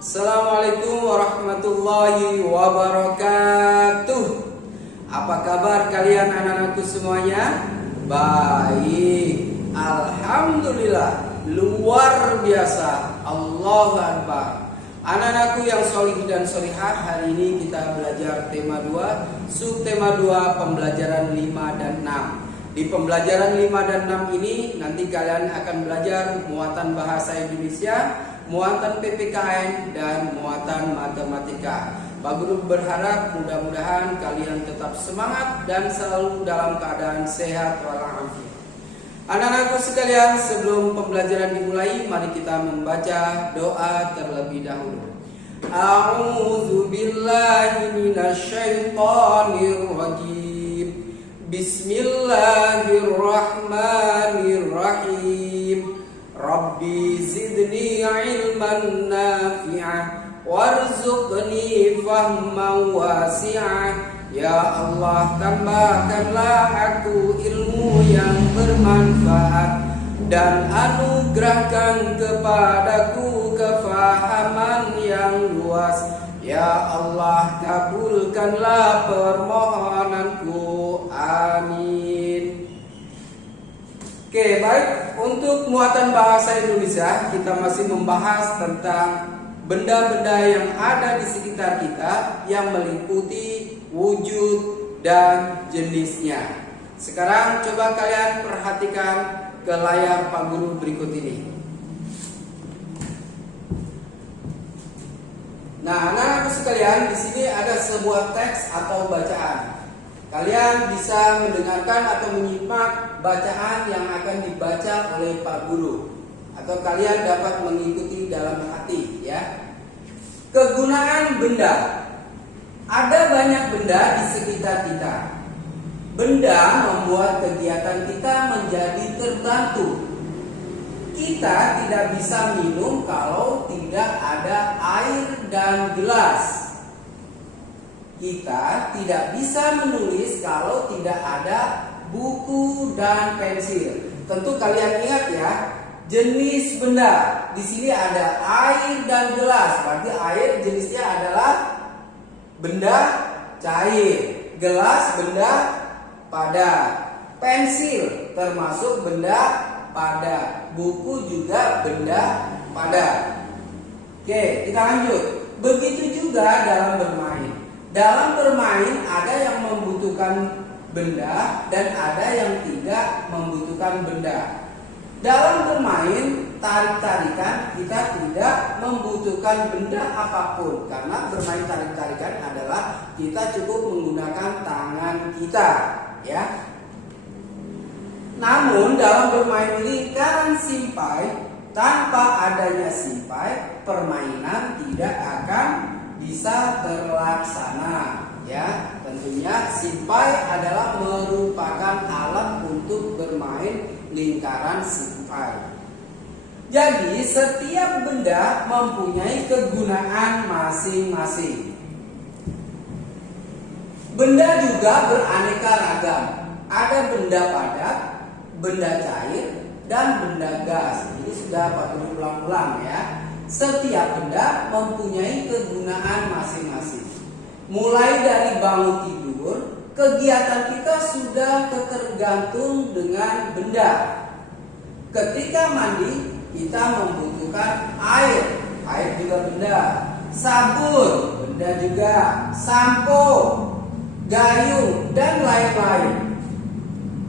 Assalamualaikum warahmatullahi wabarakatuh. Apa kabar kalian anak-anakku semuanya? Baik, alhamdulillah, luar biasa. Allahu Akbar. Anak-anakku yang solih dan solihah, hari ini kita belajar tema 2, subtema 2, pembelajaran 5 dan 6. Di pembelajaran 5 dan 6 ini nanti kalian akan belajar muatan bahasa Indonesia, muatan PPKN, dan muatan matematika. Pak Guru berharap mudah-mudahan kalian tetap semangat dan selalu dalam keadaan sehat walafiat. Anak-anakku sekalian, sebelum pembelajaran dimulai, mari kita membaca doa terlebih dahulu. A'udzu billahi minasyaitonir rajim. Bismillahirrahmanirrahim. Rabbi zidni ilman nafi'ah warzuqni fahman wasi'ah. Ya Allah, tambahkanlah aku ilmu yang bermanfaat dan anugerahkan kepadaku kefahaman yang luas. Ya Allah, kabulkanlah permohonanku. Amin. Oke, baik. Untuk muatan bahasa Indonesia, kita masih membahas tentang benda-benda yang ada di sekitar kita yang meliputi wujud dan jenisnya. Sekarang coba kalian perhatikan ke layar Pak Guru berikut ini. Nah, anak-anak sekalian, di sini ada sebuah teks atau bacaan. Kalian bisa mendengarkan atau menyimak bacaan yang akan dibaca oleh Pak Guru, atau kalian dapat mengikuti dalam hati, ya. Kegunaan benda. Ada banyak benda di sekitar kita. Benda membuat kegiatan kita menjadi terbantu. Kita tidak bisa minum kalau tidak ada air dan gelas. Kita tidak bisa menulis kalau tidak ada buku dan pensil. Tentu kalian ingat ya, jenis benda. Di sini ada air dan gelas. Berarti air jenisnya adalah benda cair, gelas benda padat, pensil termasuk benda padat, buku juga benda padat. Oke, kita lanjut. Begitu juga dalam bermain. Dalam bermain ada yang membutuhkan benda dan ada yang tidak membutuhkan benda. Dalam bermain tarik-tarikan kita tidak membutuhkan benda apapun, karena bermain tarik-tarikan adalah kita cukup menggunakan tangan kita, ya. Namun dalam bermain lingkaran simpai, tanpa adanya simpai, permainan tidak akan bisa terlaksana, ya. Tentunya simpai adalah merupakan alat untuk bermain lingkaran simpai. Jadi setiap benda mempunyai kegunaan masing-masing. Benda juga beraneka ragam. Ada benda padat, benda cair, dan benda gas. Ini sudah Pak Guru ulang-ulang, ya. Setiap benda mempunyai kegunaan masing-masing. Mulai dari bangun tidur, kegiatan kita sudah tergantung dengan benda. Ketika mandi, kita membutuhkan air. Air juga benda. Sabun, benda juga. Sampo, gayung, dan lain-lain.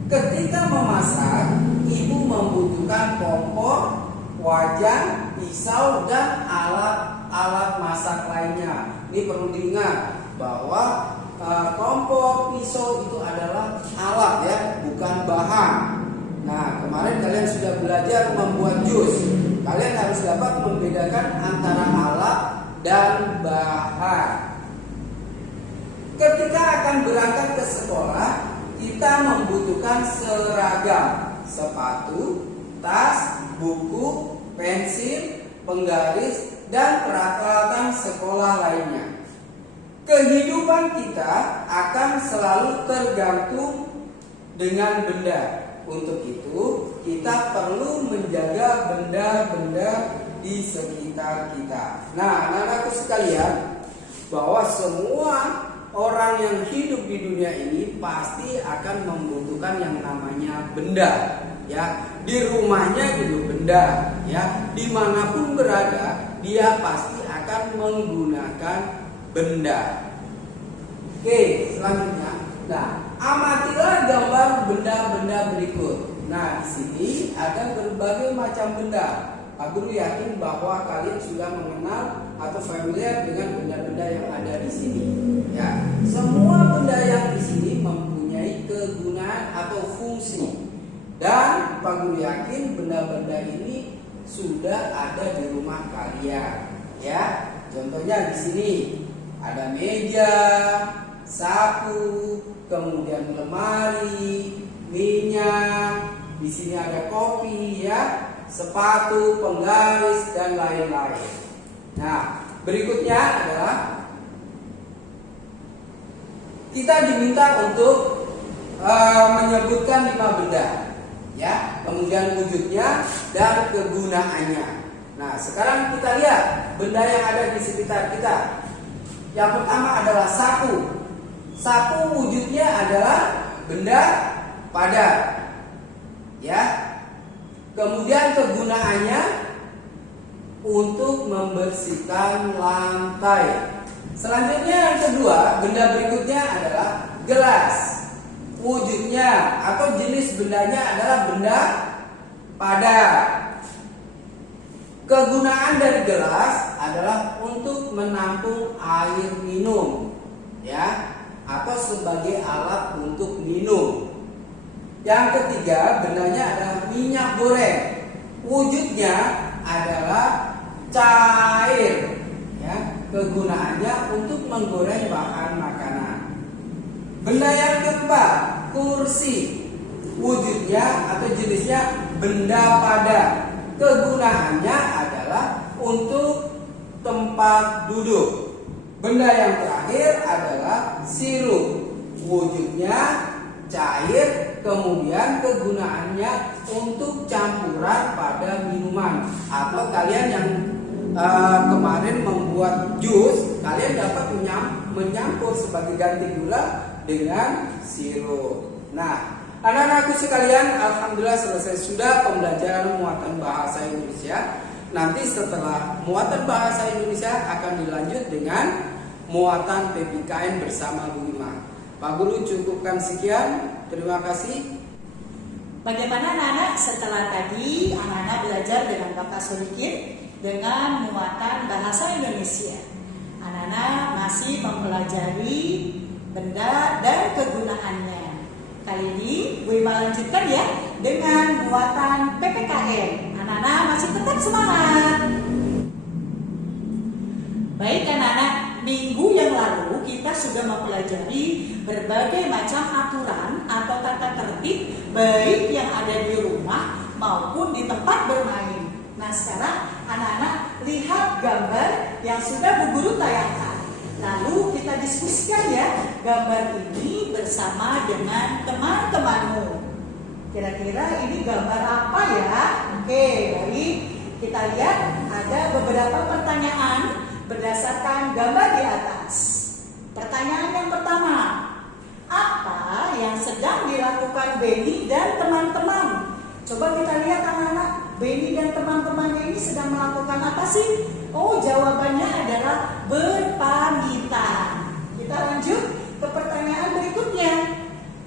Ketika memasak, ibu membutuhkan kompor, wajan, pisau, dan alat-alat masak lainnya. Ini perlu diingat bahwa kompor, pisau itu adalah alat, ya, bukan bahan. Nah, kemarin kalian sudah belajar membuat jus. Kalian harus dapat membedakan antara alat dan bahan. Ketika akan berangkat ke sekolah, kita membutuhkan seragam, sepatu, tas, buku, pensil, penggaris, dan peralatan sekolah lainnya. Kehidupan kita akan selalu tergantung dengan benda. Untuk itu, kita perlu menjaga benda-benda di sekitar kita. Nah, anak-anakku sekalian, bahwa semua orang yang hidup di dunia ini pasti akan membutuhkan yang namanya benda, ya. Di rumahnya juga benda, ya. Dimanapun berada, dia pasti akan menggunakan benda. Oke, selanjutnya. Nah, amatilah gambar benda-benda berikut. Nah, di sini ada berbagai macam benda. Pak Guru yakin bahwa kalian sudah mengenal atau familiar dengan benda-benda yang ada di sini. Ya, semua benda yang di sini mempunyai kegunaan atau fungsi. Dan Pak Guru yakin benda-benda ini sudah ada di rumah kalian. Ya, contohnya di sini ada meja, sapu, kemudian lemari, minyak. Di sini ada kopi, ya, sepatu, penggaris, dan lain-lain. Nah, berikutnya adalah kita diminta untuk menyebutkan 5 benda, ya, kemudian wujudnya dan kegunaannya. Nah, sekarang kita lihat benda yang ada di sekitar kita. Yang pertama adalah sapu. Sapu wujudnya adalah benda padat, ya. Kemudian kegunaannya untuk membersihkan lantai. Selanjutnya yang kedua, benda berikutnya adalah gelas. Wujudnya atau jenis bendanya adalah benda padat. Kegunaan dari gelas adalah untuk menampung air minum, ya, atau sebagai alat untuk minum. Yang ketiga, bendanya adalah minyak goreng. Wujudnya adalah cair, ya. Kegunaannya untuk menggoreng bahan makanan. Benda yang keempat, kursi. Wujudnya atau jenisnya benda padat. Kegunaannya adalah untuk tempat duduk. Benda yang terakhir adalah sirup. Wujudnya cair, kemudian kegunaannya untuk campuran pada minuman. Atau kalian yang kemarin membuat jus, kalian dapat menyampur sebagai ganti gula dengan sirup. Nah, anak-anakku sekalian, alhamdulillah selesai sudah pembelajaran muatan bahasa Indonesia. Nanti setelah muatan bahasa Indonesia akan dilanjut dengan muatan PPKN bersama Bu Ima. Pak Guru cukupkan sekian. Terima kasih. Bagaimana anak-anak setelah tadi anak-anak belajar dengan Bapak Solikin dengan muatan bahasa Indonesia? Anak-anak masih mempelajari benda dan kegunaannya. Kali ini Bu Ima lanjutkan ya dengan muatan PPKN. Anak-anak masih tetap semangat. Baik anak-anak, minggu yang lalu kita sudah mempelajari berbagai macam aturan atau tata tertib baik yang ada di rumah maupun di tempat bermain. Nah, sekarang anak-anak lihat gambar yang sudah Bu Guru tayangkan. Lalu kita diskusikan ya gambar ini bersama dengan teman-temanmu. Kira-kira ini gambar apa ya? Oke, baik. Kita lihat ada beberapa pertanyaan berdasarkan gambar di atas. Pertanyaan yang pertama, apa yang sedang dilakukan Benny dan teman-teman? Coba kita lihat anak-anak, Benny dan teman-temannya ini sedang melakukan apa sih? Oh, jawabannya adalah berpamitan. Kita lanjut ke pertanyaan berikutnya.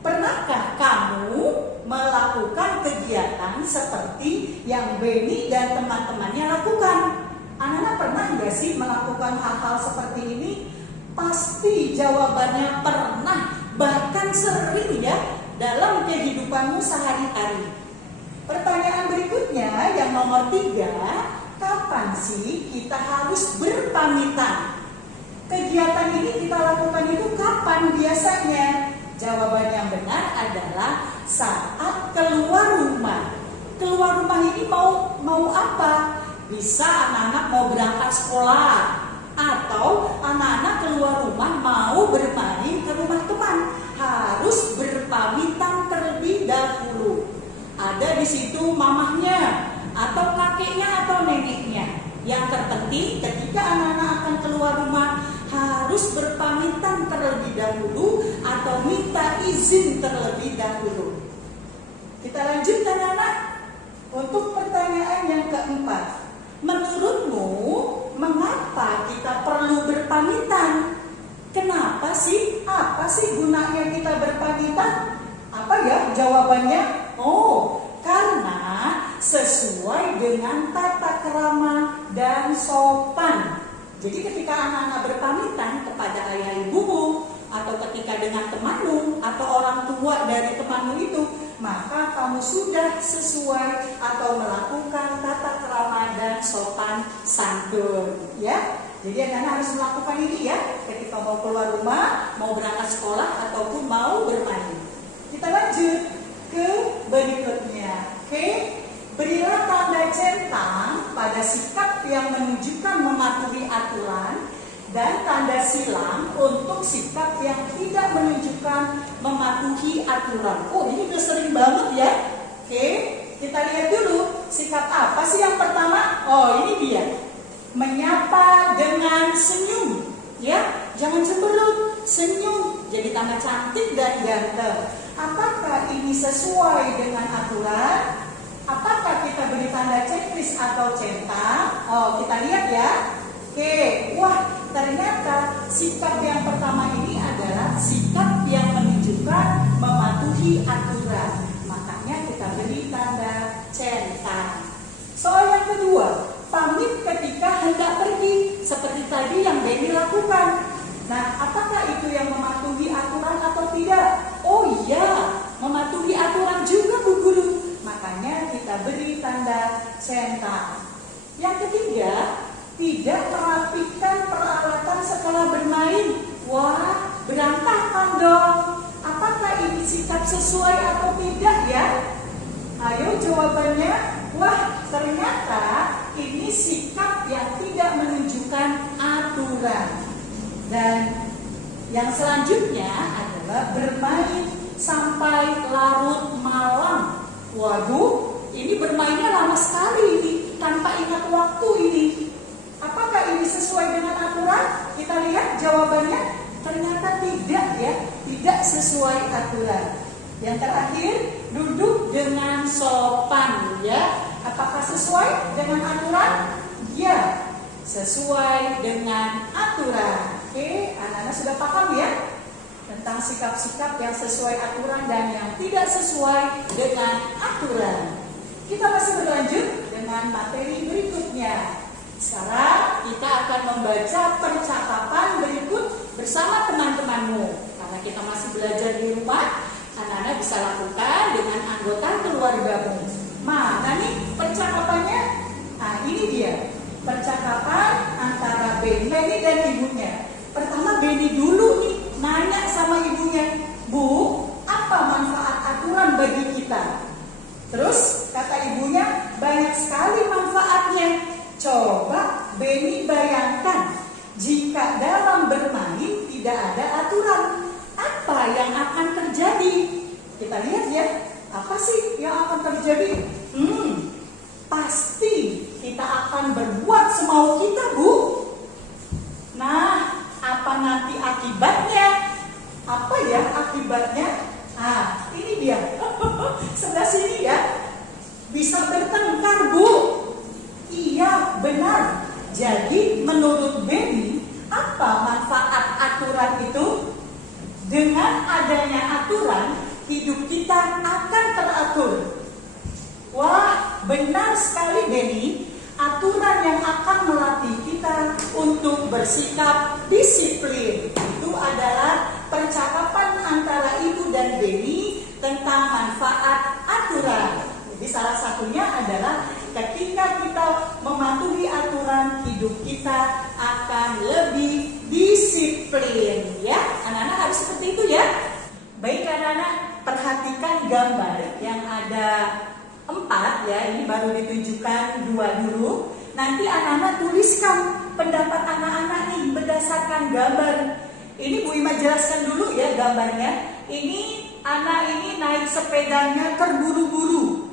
Pernahkah kamu melakukan kegiatan seperti yang Benny dan teman-temannya lakukan? Anak-anak pernah nggak sih melakukan hal-hal seperti ini? Pasti jawabannya pernah, bahkan sering ya dalam kehidupanmu sehari-hari. Pertanyaan berikutnya yang nomor 3, kapan sih kita harus berpamitan? Kegiatan ini kita lakukan itu kapan biasanya? Jawaban yang benar adalah saat keluar rumah. Keluar rumah ini mau apa? Bisa anak-anak mau berangkat sekolah, atau anak-anak keluar rumah mau bermain ke rumah teman. Harus berpamitan terlebih dahulu. Ada di situ mamahnya, atau kakeknya, atau neneknya. Yang terpenting ketika anak-anak akan keluar rumah harus berpamitan terlebih dahulu atau minta izin terlebih dahulu. Kita lanjut anak-anak untuk pertanyaan yang keempat. Menurutmu mengapa kita perlu berpamitan? Kenapa sih? Apa sih gunanya kita berpamitan? Apa ya jawabannya? Oh, karena sesuai dengan tata krama dan sopan. Jadi ketika anak-anak berpamitan kepada ayah ibumu, atau ketika dengan temanmu atau orang tua dari temanmu itu, maka kamu sudah sesuai atau melakukan tata krama dan sopan santun, ya. Jadi anak-anak harus melakukan ini ya, ketika mau keluar rumah, mau berangkat sekolah ataupun mau bermain. Kita lanjut ke berikutnya. Oke, berilah tanda centang pada sikap yang menunjukkan mematuhi aturan dan tanda silang untuk sikap yang tidak menunjukkan mematuhi aturan. Oh, ini udah sering banget ya. Oke, kita lihat dulu sikap apa sih yang pertama? Oh, ini dia. Menyapa dengan senyum, ya. Jangan cemberut, senyum. Jadi tambah cantik dan ganteng. Apakah ini sesuai dengan aturan? Apakah kita beri tanda checklist atau centang? Oh, kita lihat ya. Oke, wah, ternyata sikap yang pertama ini adalah sikap yang menunjukkan mematuhi aturan. Makanya kita beri tanda centang. Soal yang kedua, pamit ketika hendak pergi, seperti tadi yang Benny lakukan. Nah, apakah itu yang mematuhi aturan atau tidak? Oh iya, mematuhi aturan juga Bu Guru. Makanya kita beri tanda centang. Yang ketiga, tidak merapikan peralatan setelah bermain. Wah, berantakan dong. Apakah ini sikap sesuai atau tidak ya? Ayo jawabannya. Wah, ternyata ini sikap yang tidak menunjukkan aturan. Dan yang selanjutnya adalah bermain sampai larut malam. Waduh, ini bermainnya lama sekali ini, tanpa ingat waktu ini. Apakah ini sesuai dengan aturan? Kita lihat jawabannya. Ternyata tidak ya, tidak sesuai aturan. Yang terakhir, duduk dengan sopan ya. Apakah sesuai dengan aturan? Ya, sesuai dengan aturan. Oke, anak-anak sudah paham ya tentang sikap-sikap yang sesuai aturan dan yang tidak sesuai dengan aturan. Kita masih berlanjut dengan materi berikutnya. Sekarang kita akan membaca percakapan berikut bersama teman-temanmu. Karena kita masih belajar di rumah, anak-anak bisa lakukan dengan anggota keluargamu. Mana nih percakapannya? Nah, ini dia. Percakapan antara Benny dan ibunya. Pertama Benny dulu nih nanya sama ibunya, Bu, apa manfaat aturan bagi kita? Terus kata ibunya, banyak sekali manfaatnya. Coba Benny bayangkan, jika dalam bermain tidak ada aturan, apa yang akan terjadi? Kita lihat ya, apa sih yang akan terjadi? Pasti kita akan berbuat semau kita, Bu. Nah, apa nanti akibatnya? Apa ya akibatnya? Nah, ini dia. Sebelah sini ya. Bisa bertengkar, Bu. Iya, benar. Jadi menurut Benny, apa manfaat aturan itu? Dengan adanya aturan, hidup kita akan teratur. Wah, benar sekali Benny. Aturan yang akan melatih kita untuk bersikap disiplin. Itu adalah percakapan antara ibu dan Benny tentang manfaat aturan. Jadi salah satunya adalah ketika kita mematuhi aturan, hidup kita akan lebih disiplin. Ya, anak-anak harus seperti itu ya. Baik anak-anak, perhatikan gambar yang ada 4 ya, ini baru ditunjukkan 2 dulu. Nanti anak-anak tuliskan pendapat anak-anak nih berdasarkan gambar. Ini Bu Ima jelaskan dulu ya gambarnya. Ini anak ini naik sepedanya terburu-buru.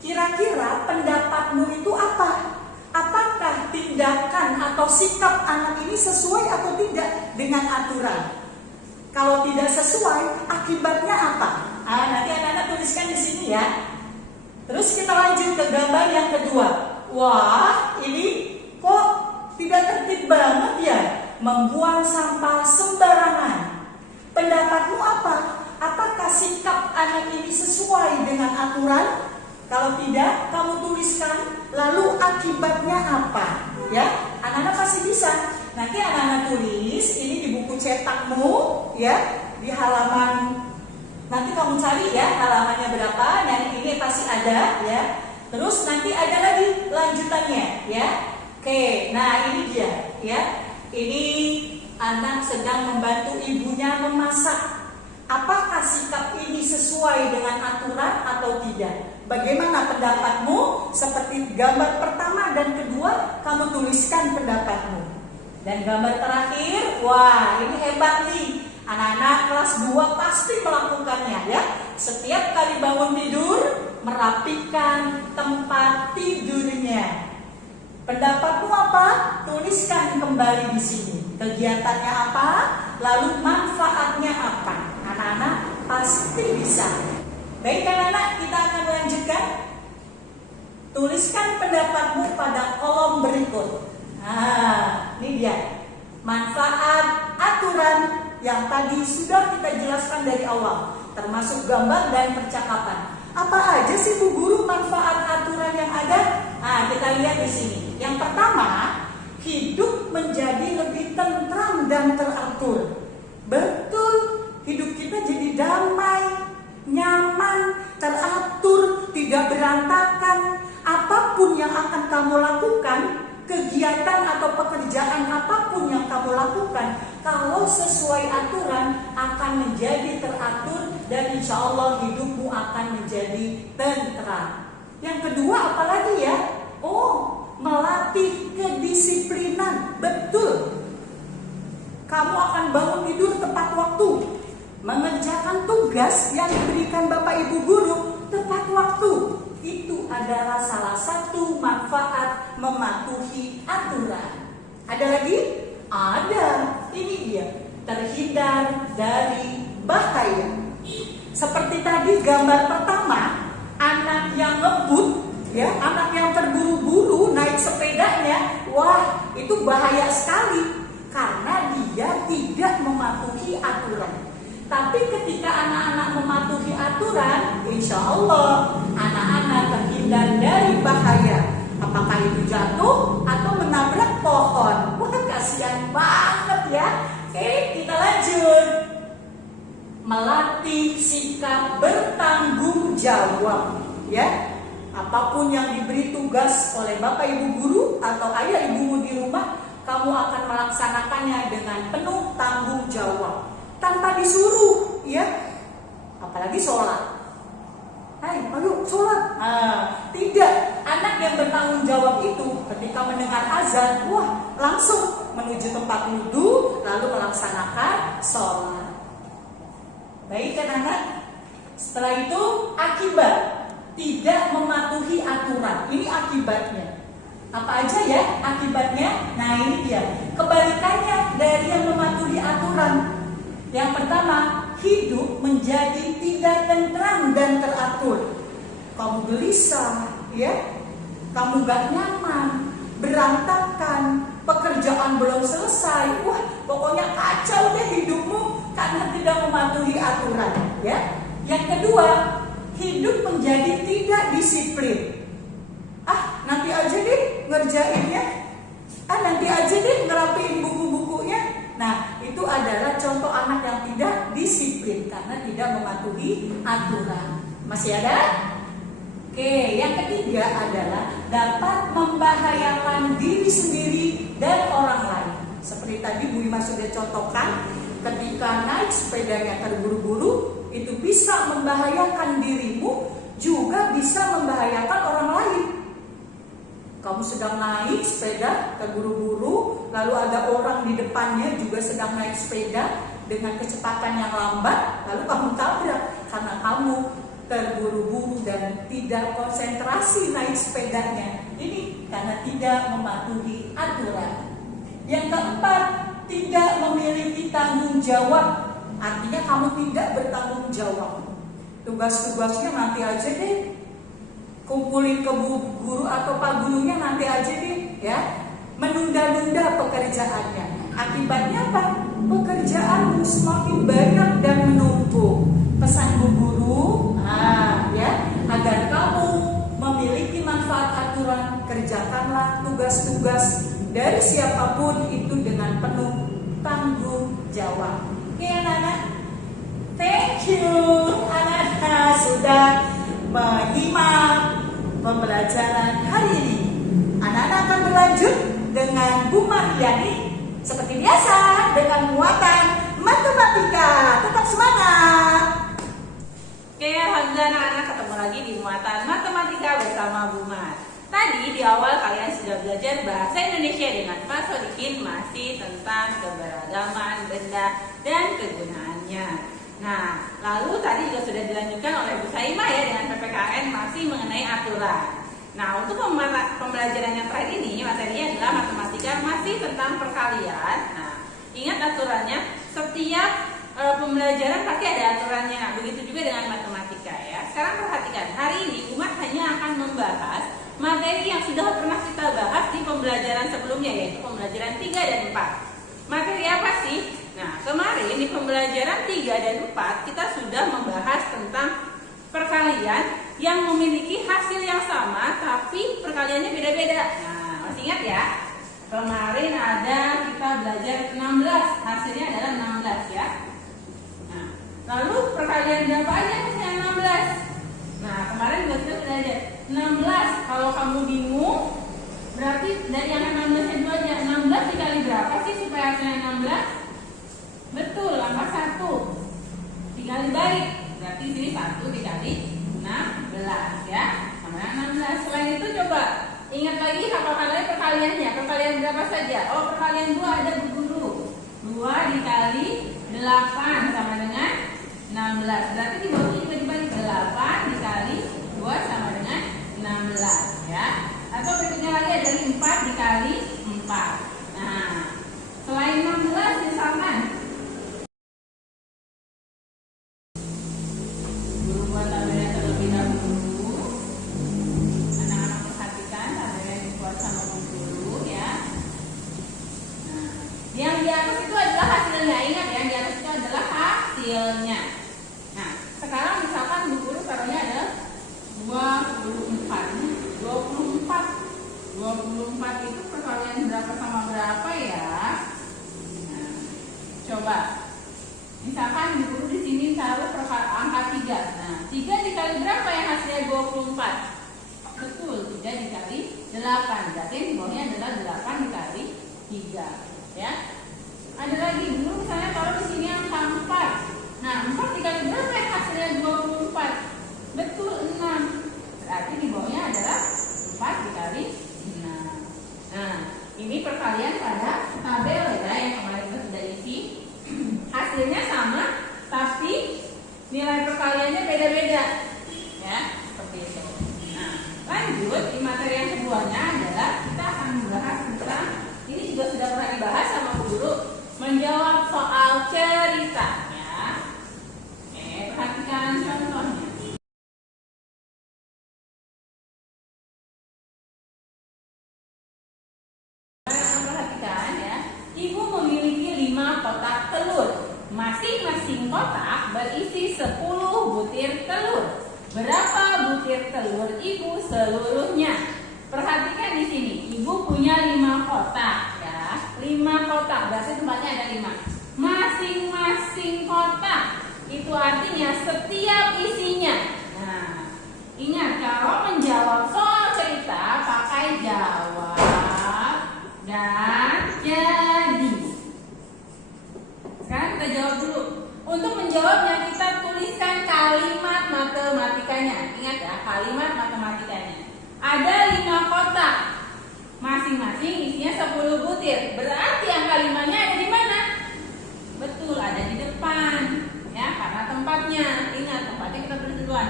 Kira-kira pendapatmu itu apa? Apakah atau sikap anak ini sesuai atau tidak dengan aturan. Kalau tidak sesuai, akibatnya apa? Nanti anak-anak tuliskan di sini ya. Terus kita lanjut ke gambar yang kedua. Wah, ini kok tidak tertib banget ya, membuang sampah sembarangan. Pendapatmu apa? Apakah sikap anak ini sesuai dengan aturan? Kalau tidak, kamu tuliskan. Lalu akibatnya apa? Ya, anak-anak pasti bisa. Nanti anak-anak tulis ini di buku cetakmu, ya, di halaman. Nanti kamu cari ya halamannya berapa, dan ini pasti ada, ya. Terus nanti ada lagi lanjutannya, ya. Oke, nah ini dia, ya. Ini anak sedang membantu ibunya memasak. Apakah sikap ini sesuai dengan aturan atau tidak? Bagaimana pendapatmu? Seperti gambar pertama dan kedua, kamu tuliskan pendapatmu. Dan gambar terakhir, wah ini hebat nih. Anak-anak kelas 2 pasti melakukannya ya. Setiap kali bangun tidur, merapikan tempat tidurnya. Pendapatmu apa? Tuliskan kembali di sini. Kegiatannya apa? Lalu manfaatnya apa? Anak-anak pasti bisa. Baik anak-anak, kita akan lanjutkan. Tuliskan pendapatmu pada kolom berikut. Nah, ini dia. Manfaat aturan yang tadi sudah kita jelaskan dari awal, termasuk gambar dan percakapan. Apa aja sih Bu Guru manfaat aturan yang ada? Nah, kita lihat di sini. Yang pertama, hidup menjadi lebih tentram dan teratur. Betul, hidup kita jadi damai, nyaman, teratur, tidak berantakan. Apapun yang akan kamu lakukan, kegiatan atau pekerjaan apapun yang kamu lakukan, kalau sesuai aturan akan menjadi teratur dan insya Allah hidupmu akan menjadi tentram. Yang kedua apalagi ya? Oh, melatih kedisiplinan. Betul. Kamu akan bangun tidur tepat waktu, mengerjakan tugas yang diberikan Bapak Ibu Guru tepat waktu. Itu adalah salah satu manfaat mematuhi aturan. Ada lagi? Ada. Ini dia, terhindar dari bahaya. Seperti tadi gambar pertama, anak yang ngebut, ya, anak yang terburu-buru naik sepedanya, wah itu bahaya sekali karena dia tidak mematuhi aturan. Tapi ketika anak-anak mematuhi aturan, insya Allah anak-anak terhindar dari bahaya. Apakah itu jatuh atau menabrak pohon? Wah, kasihan banget ya. Oke, kita lanjut. Melatih sikap bertanggung jawab, ya. Apapun yang diberi tugas oleh Bapak Ibu Guru atau ayah ibumu di rumah, kamu akan melaksanakannya dengan penuh tanggung jawab. Tanpa disuruh, ya. Apalagi sholat. Hai, ayo sholat. Tidak. Anak yang bertanggung jawab itu ketika mendengar azan, wah langsung menuju tempat wudhu, lalu melaksanakan sholat. Baik kan anak? Setelah itu akibat tidak mematuhi aturan. Ini akibatnya. Apa aja ya akibatnya? Nah ini dia. Kebalikannya dari yang mematuhi aturan. Yang pertama, hidup menjadi tidak tentram dan teratur. Kamu gelisah, ya? Kamu gak nyaman, berantakan, pekerjaan belum selesai. Wah, pokoknya kacau deh hidupmu karena tidak mematuhi aturan, ya? Yang kedua, hidup menjadi tidak disiplin. Nanti aja deh ngerjainnya. Nanti aja deh ngerapiin buku-bukunya. Nah, itu adalah contoh anak yang tidak disiplin karena tidak mematuhi aturan. Masih ada? Oke, yang ketiga adalah dapat membahayakan diri sendiri dan orang lain. Seperti tadi Bu Ima sudah contohkan, ketika naik sepedanya terburu-buru, itu bisa membahayakan dirimu, juga bisa membahayakan orang lain. Kamu sedang naik sepeda terburu-buru, lalu ada orang di depannya juga sedang naik sepeda dengan kecepatan yang lambat, lalu kamu tabrak karena kamu terburu-buru dan tidak konsentrasi naik sepedanya. Ini karena tidak mematuhi aturan. Yang keempat, tidak memiliki tanggung jawab. Artinya kamu tidak bertanggung jawab. Tugas-tugasnya nanti aja deh. Kumpulin ke bu guru atau pak gurunya nanti aja deh, ya. Menunda-nunda pekerjaannya. Akibatnya apa? Pekerjaanmu semakin banyak dan menumpuk. Pesan bu guru, ya, agar kamu memiliki manfaat aturan, kerjakanlah tugas-tugas dari siapapun itu dengan penuh tanggung jawab. Oke anak-anak, thank you anak-anak sudah menyimak pembelajaran hari ini. Anak-anak akan berlanjut dengan Bu Mariani seperti biasa dengan muatan matematika. Tetap semangat. Oke, alhamdulillah anak-anak ketemu lagi di muatan matematika bersama Bu Mar. Tadi di awal kalian sudah belajar bahasa Indonesia dengan Pak Sodikin, masih tentang keberagaman benda dan kegunaannya. Nah, lalu tadi juga sudah dilanjutkan oleh Bu Saimah ya dengan PPKN masih mengenai aturan. Nah, untuk pembelajaran yang terakhir ini materinya adalah matematika masih tentang perkalian. Nah, ingat aturannya, setiap pembelajaran pasti ada aturannya. Nah, begitu juga dengan matematika ya. Sekarang perhatikan, hari ini Umat hanya akan membahas materi yang sudah pernah kita bahas di pembelajaran sebelumnya, yaitu pembelajaran 3 dan 4. Materi apa sih? Nah, kemarin di pembelajaran 3 dan 4 kita sudah membahas tentang perkalian yang memiliki hasil yang sama tapi perkaliannya beda-beda. Nah, masih ingat ya? Kemarin ada kita belajar 16, hasilnya adalah 16 ya. Nah, lalu perkalian berapa aja hasilnya 16? Nah, kemarin juga kita belajar 16. Kalau kamu bingung, berarti dari angka 16 itu aja. 16 dikali berapa sih supaya hasilnya 16? Betul, angka 1 dikali balik. Berarti sini 1 dikali 16 ya, sama 16. Selain itu coba ingat lagi hafalkan perkaliannya. Perkalian berapa saja? Oh, perkalian 2 ada Bu Guru. 2 dikali 8 sama dengan 16. Berarti di bawahnya juga dibagi 8 dikali 2 sama dengan 16 ya. Atau berikutnya lagi ada 4 dikali 4. Nah, selain 16 misalkan Guru buat tabelnya terlebih dahulu. Anak-anak perhatikan tabelnya dibuat sama guru ya. Nah, yang di atas itu adalah hasilnya. Ingat ya, yang di atas itu adalah hasilnya. Nah, sekarang misalkan Bu Guru taruhnya adalah 24. 24 itu perkalian berapa sama berapa ya? Nah, coba. Misalkan Bu Guru di sini taruh angka 3. Nah, 3 dikali berapa yang hasilnya 24? Betul, 3 dikali 8. Berarti di bawahnya adalah 8 dikali 3, ya. Ada lagi, dulu misalnya taruh di sini angka 4. Nah, 4 dikali berapa yang hasilnya 24? Betul, 6. Berarti di bawahnya adalah 4 dikali 6. Nah, ini perkalian pada tabel ya yang kemarin kita sudah isi. Hasilnya sama, tapi nilai perkaliannya beda-beda, ya, seperti itu. Nah, lanjut di materi yang keduanya adalah kita akan membahas tentang, ini juga sudah pernah dibahas sama Bu Guru, menjawab soal cerita, ya. Oke, perhatikan contohnya. Perhatikan ya, Ibu memiliki 5 kotak telur. Masing-masing kotak berisi 10 butir telur. Berapa butir telur Ibu seluruhnya? Perhatikan di sini, Ibu punya 5 kotak ya. 5 kotak, berarti tempatnya ada 5. Masing-masing kotak itu artinya setiap isinya. Nah, ingat kalau menjawab soal cerita pakai jawab dan jadi. Sekarang kita jawab dulu. Untuk menjawabnya kita tuliskan kalimat matematikanya. Ingat ya, kalimat matematikanya. Ada 5 kotak. Masing-masing isinya 10 butir. Berarti angka 5-nya ada di mana? Betul, ada di depan. Ya, karena tempatnya. Ingat, tempatnya kita tulis duluan.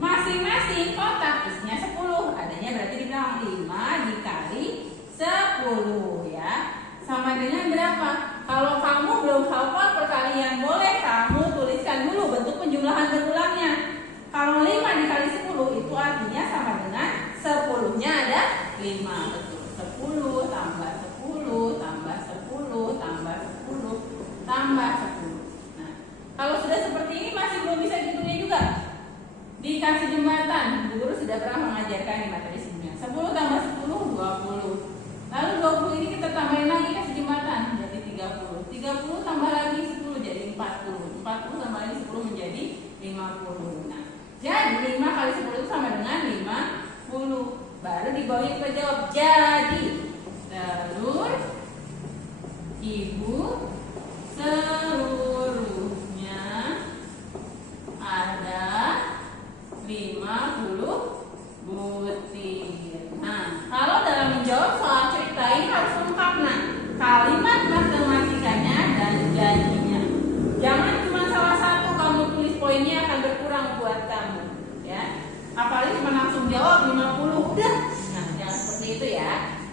Masing-masing kotak isinya 10. Adanya berarti di belakang 5 dikali 10 ya. Sama dengan berapa? Kalau kamu belum hafal perkalian, boleh kamu tuliskan dulu bentuk penjumlahan berulangnya. Kalau 5 dikali 10 itu artinya sama dengan 10-nya ada 5. Betul. 10 tambah 10 tambah 10 tambah 10 tambah 10. Nah, kalau sudah seperti ini masih belum bisa hitungnya juga. Dikasih jembatan, guru sudah pernah mengajarkan di materi sebelumnya. 10 tambah 10 20. Lalu 20 ini kita tambahin lagi kasih jembatan jadi 30. 30 tambah lagi 10 jadi 40. 40 tambah lagi 10 menjadi 50. Nah, jadi 5 kali 10 itu sama dengan 50. Baru di bawahnya kita jawab jadi. Telur ibu seluruhnya ada 50 butir. Nah, kalau dalam menjawab soal cerita ini harus lengkap. Nah, kalimat matematikanya dan janjinya. Jangan cuma salah satu kamu tulis, poinnya akan berkurang buat kamu, ya. Apalagi cuma langsung jawab 50 udah. Nah, jangan seperti itu ya.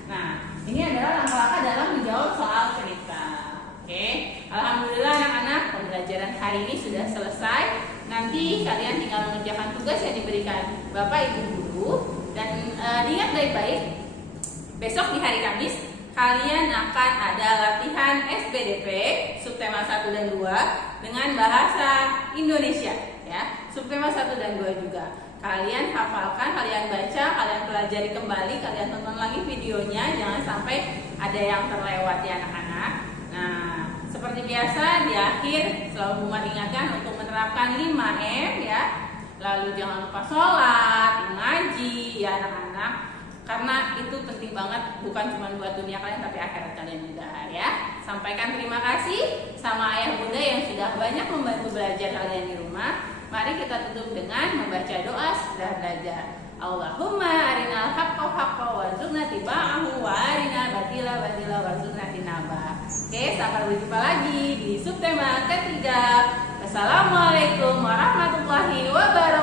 Nah, ini adalah langkah-langkah dalam menjawab soal cerita. Oke, alhamdulillah anak-anak, pembelajaran hari ini sudah selesai. Nanti kalian tinggal mengerjakan tugas yang diberikan Bapak Ibu guru dan diingat baik-baik. Besok di hari Kamis kalian akan ada latihan SPDP subtema 1 dan 2 dengan bahasa Indonesia, ya. Subtema 1 dan 2 juga. Kalian hafalkan, kalian baca, kalian pelajari kembali, kalian tonton lagi videonya, jangan sampai ada yang terlewat ya anak-anak. Nah, seperti biasa di akhir selalu Buma ingatkan untuk menerapkan 5M ya. Lalu jangan lupa sholat, mengaji ya anak-anak. Karena itu penting banget, bukan cuma buat dunia kalian tapi akhirat kalian juga ya. Sampaikan terima kasih sama ayah bunda yang sudah banyak membantu belajar kalian di rumah. Mari kita tutup dengan membaca doa setelah belajar. Allahumma arinal haqqa haqqa warzuqna tiba'ahu wa arinal batila batila warzuqna tinaba. Oke, sampai berjumpa lagi di subtema ketiga. Wassalamualaikum warahmatullahi wabarakatuh.